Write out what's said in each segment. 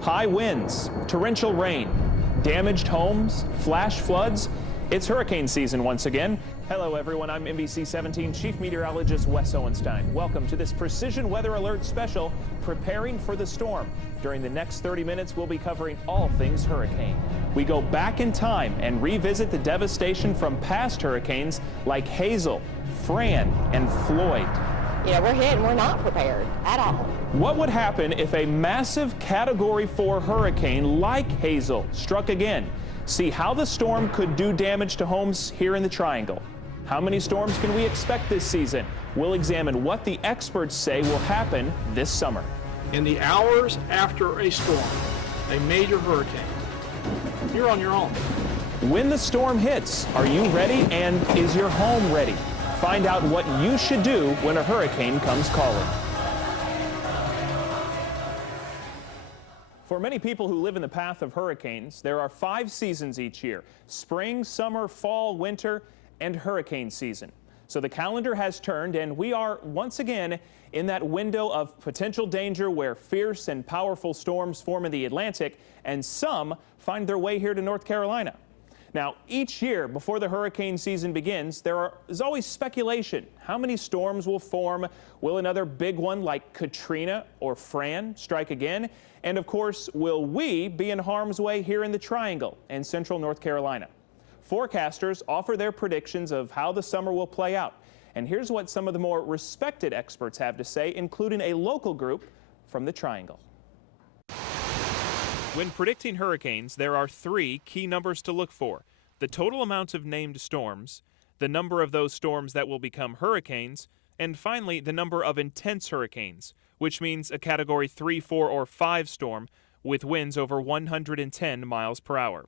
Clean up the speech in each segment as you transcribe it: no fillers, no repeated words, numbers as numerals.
High winds, torrential rain, damaged homes, flash floods. It's hurricane season once again. Hello everyone, I'm NBC 17 Chief Meteorologist Wes Hohenstein. Welcome to this Precision Weather Alert special, Preparing for the Storm. During the next 30 minutes, we'll be covering all things hurricane. We go back in time and revisit the devastation from past hurricanes like Hazel, Fran, and Floyd. You know, we're hit and we're not prepared at all. What would happen if a massive Category 4 hurricane like Hazel struck again? See how the storm could do damage to homes here in the Triangle. How many storms can we expect this season? We'll examine what the experts say will happen this summer. In the hours after a storm, a major hurricane, you're on your own. When the storm hits, are you ready, and is your home ready? Find out what you should do when a hurricane comes calling. For many people who live in the path of hurricanes, there are 5 seasons each year: spring, summer, fall, winter, and hurricane season. So the calendar has turned, and we are once again in that window of potential danger where fierce and powerful storms form in the Atlantic, and some find their way here to North Carolina. Now, each year before the hurricane season begins, there's always speculation. How many storms will form? Will another big one like Katrina or Fran strike again? And of course, will we be in harm's way here in the Triangle and central North Carolina? Forecasters offer their predictions of how the summer will play out. And here's what some of the more respected experts have to say, including a local group from the Triangle. When predicting hurricanes, there are 3 key numbers to look for: the total amount of named storms, the number of those storms that will become hurricanes, and finally the number of intense hurricanes, which means a Category 3, 4, or 5 storm with winds over 110 miles per hour.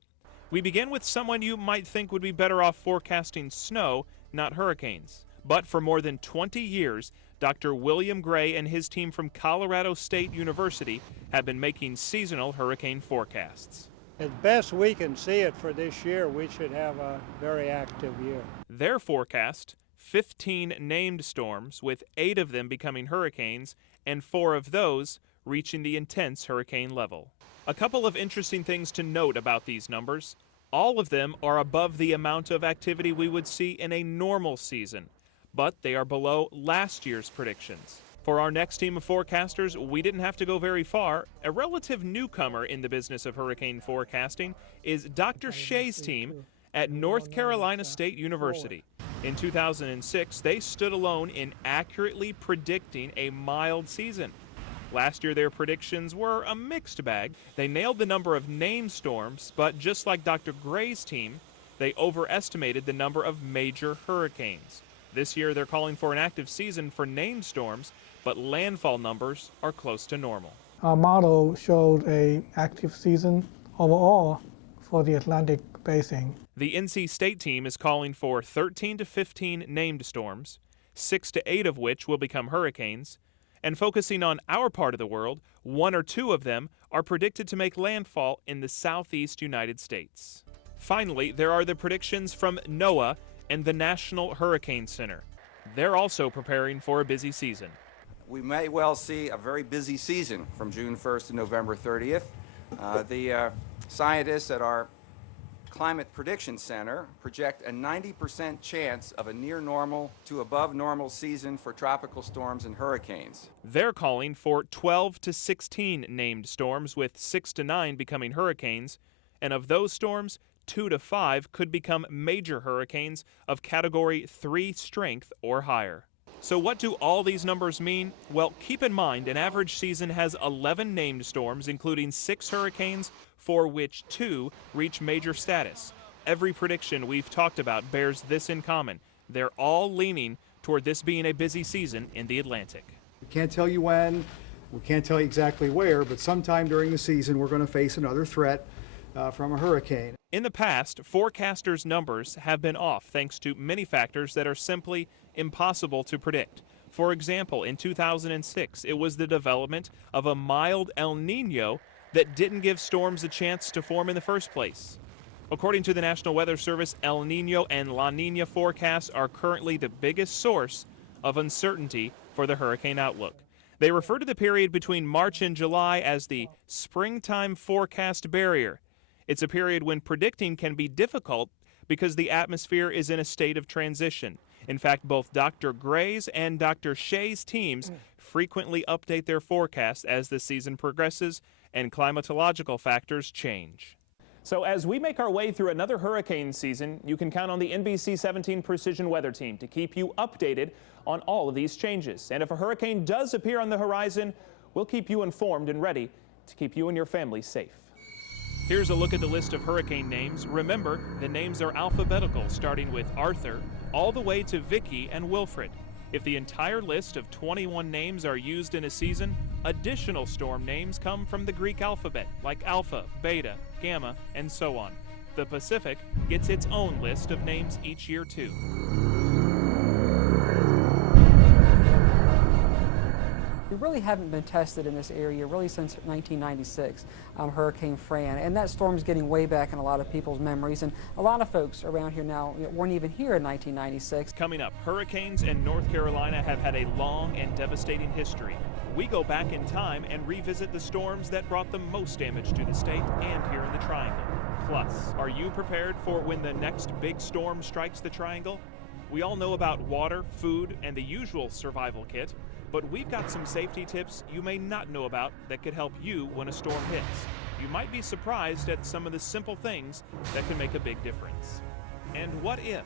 We begin with someone you might think would be better off forecasting snow, not hurricanes. But for more than 20 years, Dr. William Gray and his team from Colorado State University have been making seasonal hurricane forecasts. As best we can see it for this year, we should have a very active year. Their forecast: 15 named storms, with 8 of them becoming hurricanes, and 4 of those reaching the intense hurricane level. A couple of interesting things to note about these numbers: all of them are above the amount of activity we would see in a normal season, but they are below last year's predictions. For our next team of forecasters, we didn't have to go very far. A relative newcomer in the business of hurricane forecasting is Dr. Shea's team at North Carolina State University. In 2006, they stood alone in accurately predicting a mild season. Last year, their predictions were a mixed bag. They nailed the number of named storms, but just like Dr. Gray's team, they overestimated the number of major hurricanes. This year, they're calling for an active season for named storms, but landfall numbers are close to normal. Our model showed an active season overall for the Atlantic Basin. The NC State team is calling for 13 to 15 named storms, 6 to 8 of which will become hurricanes, and focusing on our part of the world, 1 or 2 of them are predicted to make landfall in the southeast United States. Finally, there are the predictions from NOAA and the National Hurricane Center. They're also preparing for a busy season. We may well see a very busy season from June 1st to November 30th. The scientists at our Climate Prediction Center project a 90% chance of a near normal to above normal season for tropical storms and hurricanes. They're calling for 12 to 16 named storms, with 6 to 9 becoming hurricanes, and of those storms, 2 to 5 could become major hurricanes of Category 3 strength or higher. So what do all these numbers mean? Well, keep in mind an average season has 11 named storms, including 6 hurricanes, for which 2 reach major status. Every prediction we've talked about bears this in common: they're all leaning toward this being a busy season in the Atlantic. We can't tell you when, we can't tell you exactly where, but sometime during the season we're going to face another threat from a hurricane. In the past, forecasters' numbers have been off thanks to many factors that are simply impossible to predict. For example, in 2006, it was the development of a mild El Nino that didn't give storms a chance to form in the first place. According to the National Weather Service, El Nino and La Nina forecasts are currently the biggest source of uncertainty for the hurricane outlook. They refer to the period between March and July as the springtime forecast barrier. It's a period when predicting can be difficult because the atmosphere is in a state of transition. In fact, both Dr. Gray's and Dr. Shea's teams frequently update their forecasts as the season progresses and climatological factors change. So as we make our way through another hurricane season, you can count on the NBC 17 Precision Weather Team to keep you updated on all of these changes. And if a hurricane does appear on the horizon, we'll keep you informed and ready to keep you and your family safe. Here's a look at the list of hurricane names. Remember, the names are alphabetical, starting with Arthur all the way to Vicky and Wilfred. If the entire list of 21 names are used in a season, additional storm names come from the Greek alphabet, like Alpha, Beta, Gamma, and so on. The Pacific gets its own list of names each year, too. We really haven't been tested in this area really since 1996, Hurricane Fran, and that storm's getting way back in a lot of people's memories, and a lot of folks around here now weren't even here in 1996. Coming up, hurricanes in North Carolina have had a long and devastating history. We go back in time and revisit the storms that brought the most damage to the state and here in the Triangle. Plus, are you prepared for when the next big storm strikes the Triangle? We all know about water, food, and the usual survival kit, but we've got some safety tips you may not know about that could help you when a storm hits. You might be surprised at some of the simple things that can make a big difference. And what if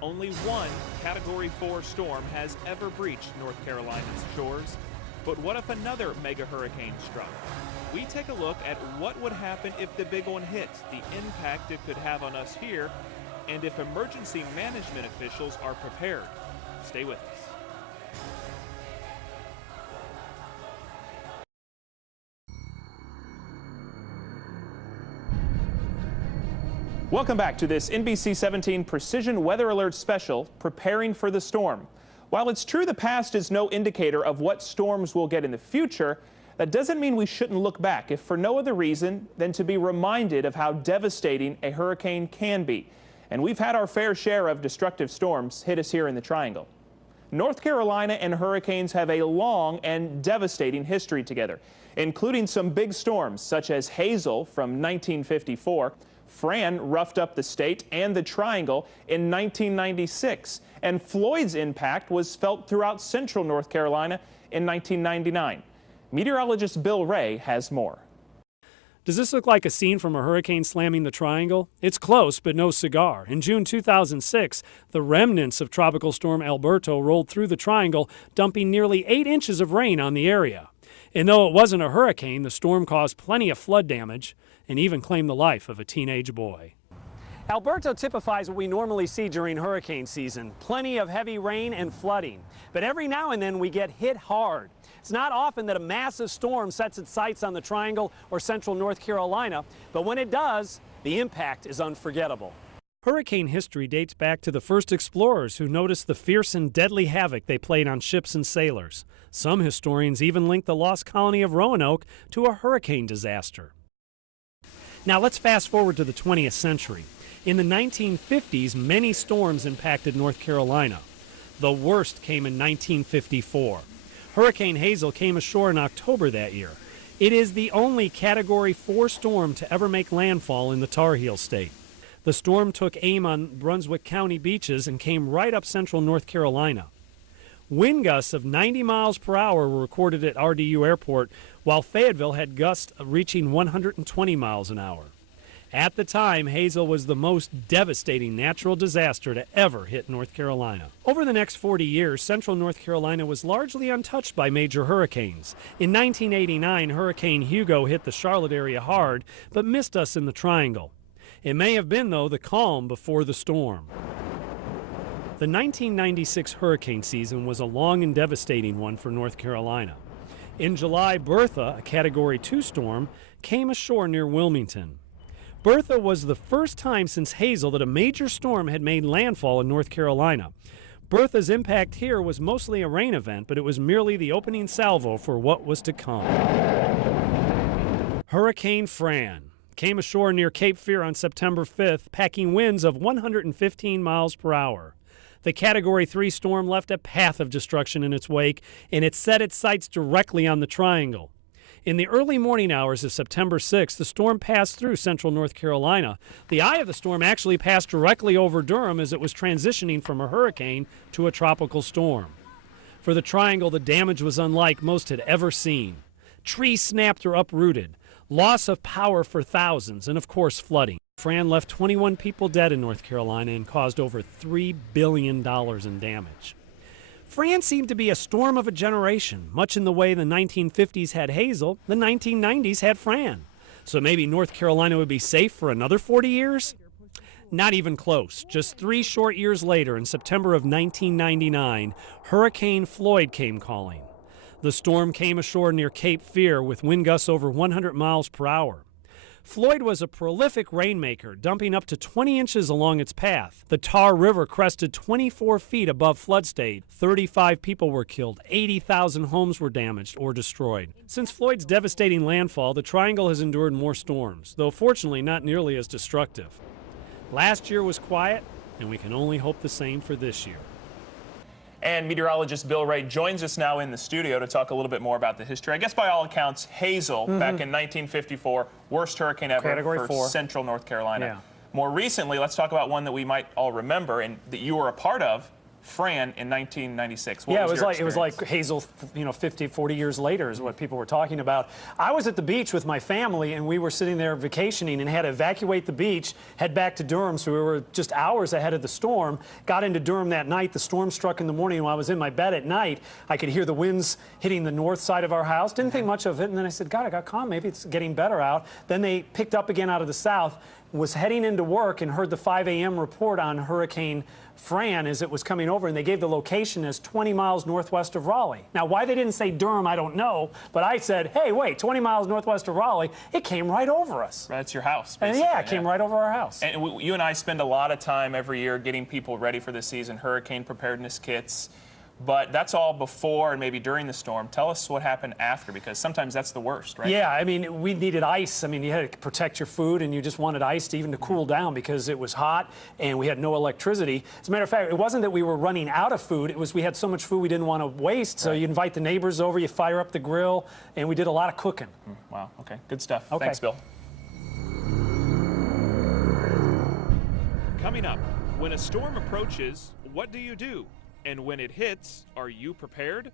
only one Category 4 storm has ever breached North Carolina's shores? But what if another mega hurricane struck? We take a look at what would happen if the big one hit, the impact it could have on us here, and if emergency management officials are prepared. Stay with us. Welcome back to this NBC 17 Precision Weather Alert Special, Preparing for the Storm. While it's true the past is no indicator of what storms we'll get in the future, that doesn't mean we shouldn't look back, if for no other reason than to be reminded of how devastating a hurricane can be. And we've had our fair share of destructive storms hit us here in the Triangle. North Carolina and hurricanes have a long and devastating history together, including some big storms such as Hazel from 1954. Fran roughed up the state and the Triangle in 1996, and Floyd's impact was felt throughout central North Carolina in 1999. Meteorologist Bill Ray has more. Does this look like a scene from a hurricane slamming the Triangle? It's close, but no cigar. In June 2006, the remnants of Tropical Storm Alberto rolled through the Triangle, dumping nearly 8 inches of rain on the area. And though it wasn't a hurricane, the storm caused plenty of flood damage and even claimed the life of a teenage boy. Alberto typifies what we normally see during hurricane season, plenty of heavy rain and flooding. But every now and then we get hit hard. It's not often that a massive storm sets its sights on the Triangle or central North Carolina, but when it does, the impact is unforgettable. Hurricane history dates back to the first explorers who noticed the fierce and deadly havoc they played on ships and sailors. Some historians even link the lost colony of Roanoke to a hurricane disaster. Now let's fast forward to the 20th century. In the 1950s, many storms impacted North Carolina. The worst came in 1954. Hurricane Hazel came ashore in October that year. It is the only Category 4 storm to ever make landfall in the Tar Heel State. The storm took aim on Brunswick County beaches and came right up central North Carolina. Wind gusts of 90 miles per hour were recorded at RDU Airport, while Fayetteville had gusts reaching 120 miles an hour. At the time, Hazel was the most devastating natural disaster to ever hit North Carolina. Over the next 40 years, central North Carolina was largely untouched by major hurricanes. In 1989, Hurricane Hugo hit the Charlotte area hard, but missed us in the Triangle. It may have been, though, the calm before the storm. The 1996 hurricane season was a long and devastating one for North Carolina. In July, Bertha, a Category 2 storm, came ashore near Wilmington. Bertha was the first time since Hazel that a major storm had made landfall in North Carolina. Bertha's impact here was mostly a rain event, but it was merely the opening salvo for what was to come. Hurricane Fran came ashore near Cape Fear on September 5th, packing winds of 115 miles per hour. The Category 3 storm left a path of destruction in its wake, and it set its sights directly on the triangle. In the early morning hours of September 6th, the storm passed through central North Carolina. The eye of the storm actually passed directly over Durham as it was transitioning from a hurricane to a tropical storm. For the triangle, the damage was unlike most had ever seen. Trees snapped or uprooted, loss of power for thousands, and of course flooding. Fran left 21 people dead in North Carolina and caused over $3 billion in damage. Fran seemed to be a storm of a generation. Much in the way the 1950s had Hazel, the 1990s had Fran. So maybe North Carolina would be safe for another 40 years? Not even close. Just 3 short years later, in September of 1999, Hurricane Floyd came calling. The storm came ashore near Cape Fear with wind gusts over 100 miles per hour. Floyd was a prolific rainmaker, dumping up to 20 inches along its path. The Tar River crested 24 feet above flood stage. 35 people were killed. 80,000 homes were damaged or destroyed. Since Floyd's devastating landfall, the Triangle has endured more storms, though fortunately not nearly as destructive. Last year was quiet, and we can only hope the same for this year. And meteorologist Bill Ray joins us now in the studio to talk a little bit more about the history. I guess by all accounts, Hazel, back in 1954, worst hurricane ever Category for 4. central North Carolina. Yeah. More recently, let's talk about one that we might all remember and that you were a part of, Fran, in 1996. What was it was like Hazel, 50, 40 years later is what people were talking about. I was at the beach with my family, and we were sitting there vacationing and had to evacuate the beach, head back to Durham, so we were just hours ahead of the storm. Got into Durham that night. The storm struck in the morning. While I was in my bed at night, I could hear the winds hitting the north side of our house. Didn't think much of it, and then I said, God, I got calm. Maybe it's getting better out. Then they picked up again out of the south. Was heading into work and heard the 5 a.m. report on Hurricane Fran as it was coming over, and they gave the location as 20 miles northwest of Raleigh. Now, why they didn't say Durham, I don't know, but I said, hey, wait, 20 miles northwest of Raleigh, it came right over us. That's your house, basically. And yeah, it came right over our house. And you and I spend a lot of time every year getting people ready for the season, hurricane preparedness kits. But that's all before and maybe during the storm. Tell us what happened after, because sometimes that's the worst, right? Yeah, I mean, we needed ice. I mean, you had to protect your food, and you just wanted ice even to cool down because it was hot and we had no electricity. As a matter of fact, it wasn't that we were running out of food. It was we had so much food we didn't want to waste. So you invite the neighbors over, you fire up the grill, and we did a lot of cooking. Wow, okay, good stuff. Okay. Thanks, Bill. Coming up, when a storm approaches, what do you do? And when it hits, are you prepared?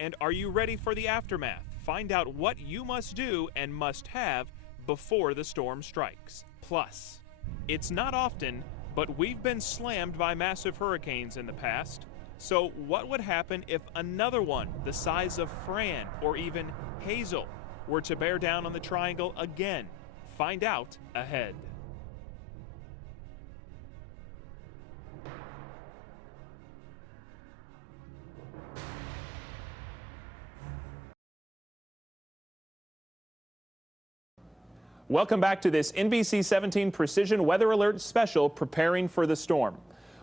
And are you ready for the aftermath? Find out what you must do and must have before the storm strikes. Plus, it's not often, but we've been slammed by massive hurricanes in the past. So what would happen if another one the size of Fran or even Hazel were to bear down on the Triangle again? Find out ahead. Welcome back to this NBC 17 Precision Weather Alert special, Preparing for the Storm.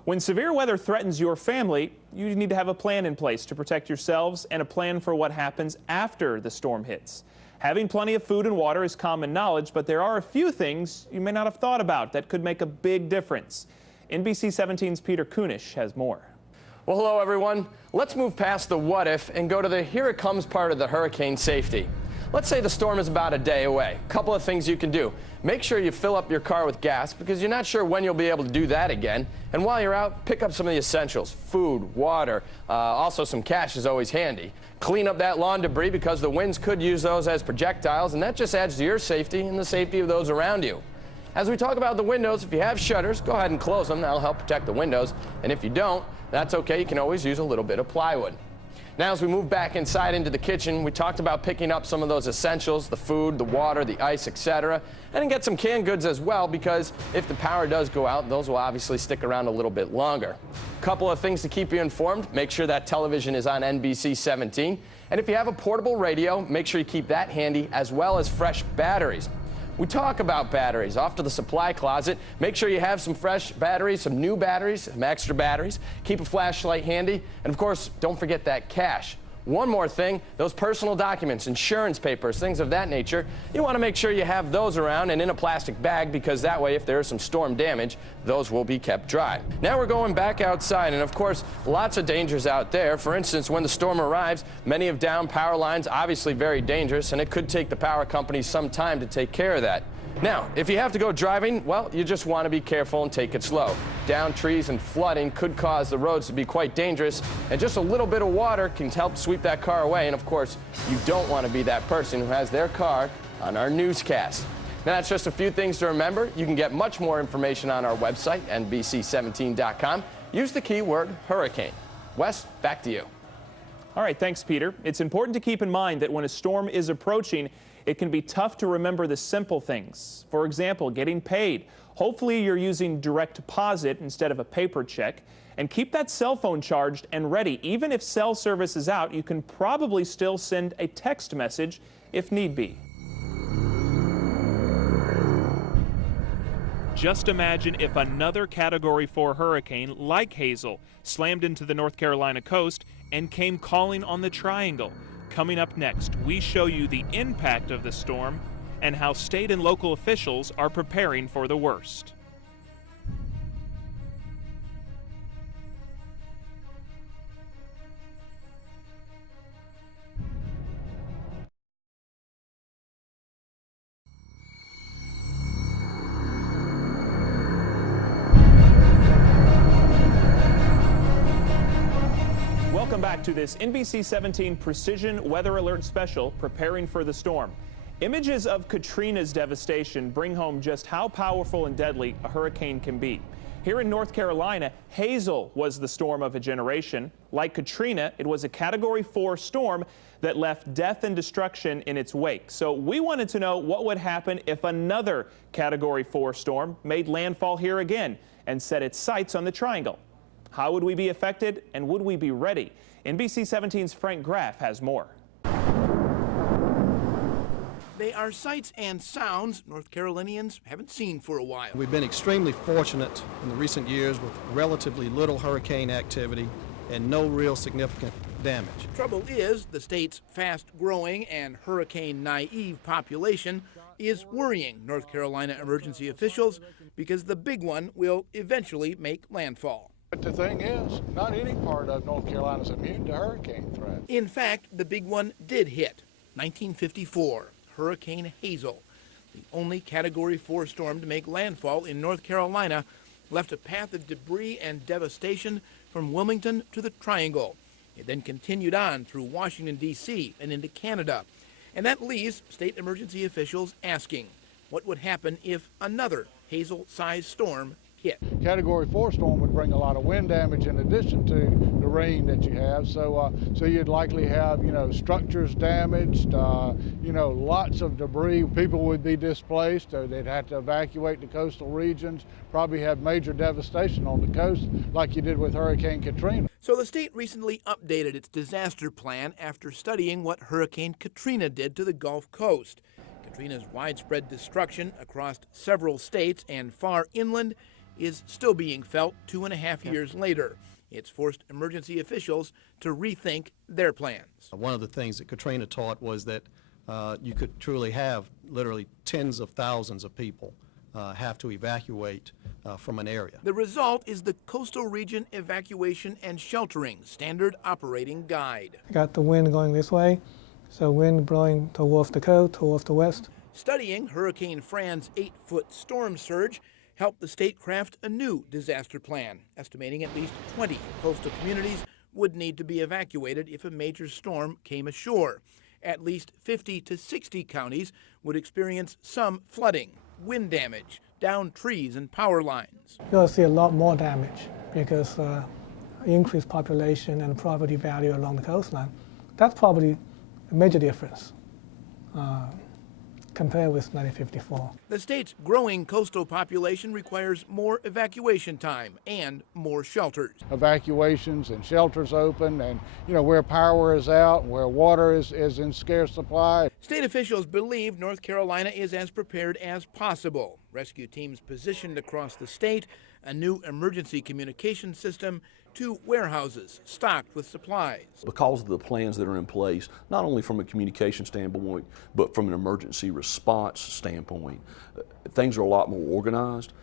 When severe weather threatens your family, you need to have a plan in place to protect yourselves and a plan for what happens after the storm hits. Having plenty of food and water is common knowledge, but there are a few things you may not have thought about that could make a big difference. NBC 17's Peter Kunish has more. Well, hello, everyone. Let's move past the what if and go to the here it comes part of the hurricane safety. Let's say the storm is about a day away. A couple of things you can do. Make sure you fill up your car with gas because you're not sure when you'll be able to do that again. And while you're out, pick up some of the essentials. Food, water, also some cash is always handy. Clean up that lawn debris because the winds could use those as projectiles, and that just adds to your safety and the safety of those around you. As we talk about the windows, if you have shutters, go ahead and close them. That'll help protect the windows. And if you don't, that's okay. You can always use a little bit of plywood. Now, as we move back inside into the kitchen, we talked about picking up some of those essentials, the food, the water, the ice, etc. And then get some canned goods as well, because if the power does go out, those will obviously stick around a little bit longer. A couple of things to keep you informed. Make sure that television is on NBC 17. And if you have a portable radio, make sure you keep that handy, as well as fresh batteries. We talk about batteries off to the supply closet. Make sure you have some fresh batteries, some new batteries, some extra batteries. Keep a flashlight handy. And of course, don't forget that cash. One more thing, those personal documents, insurance papers, things of that nature, you want to make sure you have those around and in a plastic bag, because that way if there is some storm damage, those will be kept dry. Now we're going back outside, and of course lots of dangers out there. For instance, when the storm arrives, many have downed power lines, obviously very dangerous, and it could take the power companies some time to take care of that. Now, if you have to go driving, well, you just want to be careful and take it slow. Downed trees and flooding could cause the roads to be quite dangerous, and just a little bit of water can help sweep that car away. And of course, you don't want to be that person who has their car on our newscast. Now, that's just a few things to remember. You can get much more information on our website, NBC17.com. Use the keyword hurricane. Wes, back to you. All right, thanks, Peter. It's important to keep in mind that when a storm is approaching, it can be tough to remember the simple things. For example, getting paid. Hopefully you're using direct deposit instead of a paper check. And keep that cell phone charged and ready. Even if cell service is out, you can probably still send a text message if need be. Just imagine if another Category 4 hurricane like Hazel slammed into the North Carolina coast and came calling on the Triangle. Coming up next, we show you the impact of the storm and how state and local officials are preparing for the worst. Welcome back to this NBC 17 Precision Weather Alert Special, Preparing for the Storm. Images of Katrina's devastation bring home just how powerful and deadly a hurricane can be. Here in North Carolina, Hazel was the storm of a generation. Like Katrina, it was a Category 4 storm that left death and destruction in its wake. So we wanted to know what would happen if another Category 4 storm made landfall here again and set its sights on the Triangle. How would we be affected, and would we be ready? NBC 17's Frank Graff has more. They are sights and sounds North Carolinians haven't seen for a while. We've been extremely fortunate in the recent years with relatively little hurricane activity and no real significant damage. Trouble is, the state's fast-growing and hurricane-naive population is worrying North Carolina emergency officials because the big one will eventually make landfall. But the thing is, not any part of North Carolina is immune to hurricane threat. In fact, the big one did hit. 1954, Hurricane Hazel, the only Category 4 storm to make landfall in North Carolina, left a path of debris and devastation from Wilmington to the Triangle. It then continued on through Washington, D.C. and into Canada. And that leaves state emergency officials asking, what would happen if another Hazel-sized storm hit? Category 4 storm would bring a lot of wind damage in addition to the rain that you have. So you'd likely have, structures damaged, lots of debris. People would be displaced. They'd have to evacuate the coastal regions, probably have major devastation on the coast like you did with Hurricane Katrina. So the state recently updated its disaster plan after studying what Hurricane Katrina did to the Gulf Coast. Katrina's widespread destruction across several states and far inland is still being felt 2.5 years later. It's forced emergency officials to rethink their plans. One of the things that Katrina taught was that you could truly have literally tens of thousands of people have to evacuate from an area. The result is the Coastal Region Evacuation and Sheltering Standard Operating Guide. Got the wind going this way, so wind blowing towards the coast, towards the west. Studying Hurricane Fran's 8-foot storm surge helped the state craft a new disaster plan, estimating at least 20 coastal communities would need to be evacuated if a major storm came ashore. At least 50 to 60 counties would experience some flooding, wind damage, downed trees and power lines. You'll see a lot more damage because increased population and property value along the coastline. That's probably a major difference compared with 1954. The state's growing coastal population requires more evacuation time and more shelters. Evacuations and shelters open, and where power is out, where water is in scarce supply. State officials believe North Carolina is as prepared as possible. Rescue teams positioned across the state, a new emergency communication system, 2 warehouses stocked with supplies. Because of the plans that are in place, not only from a communication standpoint, but from an emergency response standpoint, things are a lot more organized.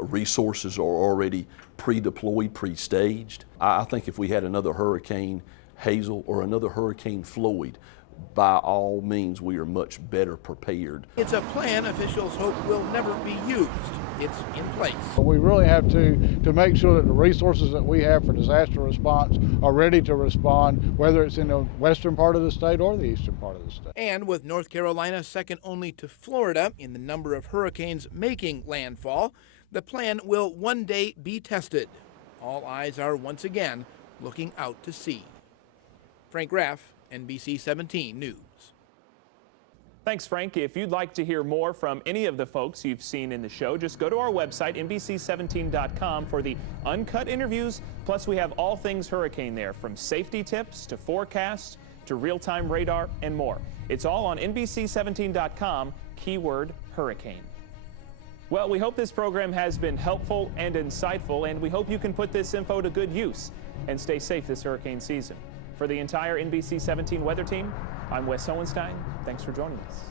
Resources are already pre-deployed, pre-staged. I think if we had another Hurricane Hazel or another Hurricane Floyd, by all means, we are much better prepared. It's a plan officials hope will never be used. It's in place. We really have to make sure that the resources that we have for disaster response are ready to respond, whether it's in the western part of the state or the eastern part of the state. And with North Carolina second only to Florida in the number of hurricanes making landfall, the plan will one day be tested. All eyes are once again looking out to sea. Frank Graff, NBC 17 News. Thanks, Frank. If you'd like to hear more from any of the folks you've seen in the show, just go to our website, NBC17.com, for the uncut interviews. Plus, we have all things hurricane there, from safety tips to forecasts to real-time radar and more. It's all on NBC17.com, keyword hurricane. Well, we hope this program has been helpful and insightful, and we hope you can put this info to good use and stay safe this hurricane season. For the entire NBC 17 weather team, I'm Wes Hohenstein. Thanks for joining us.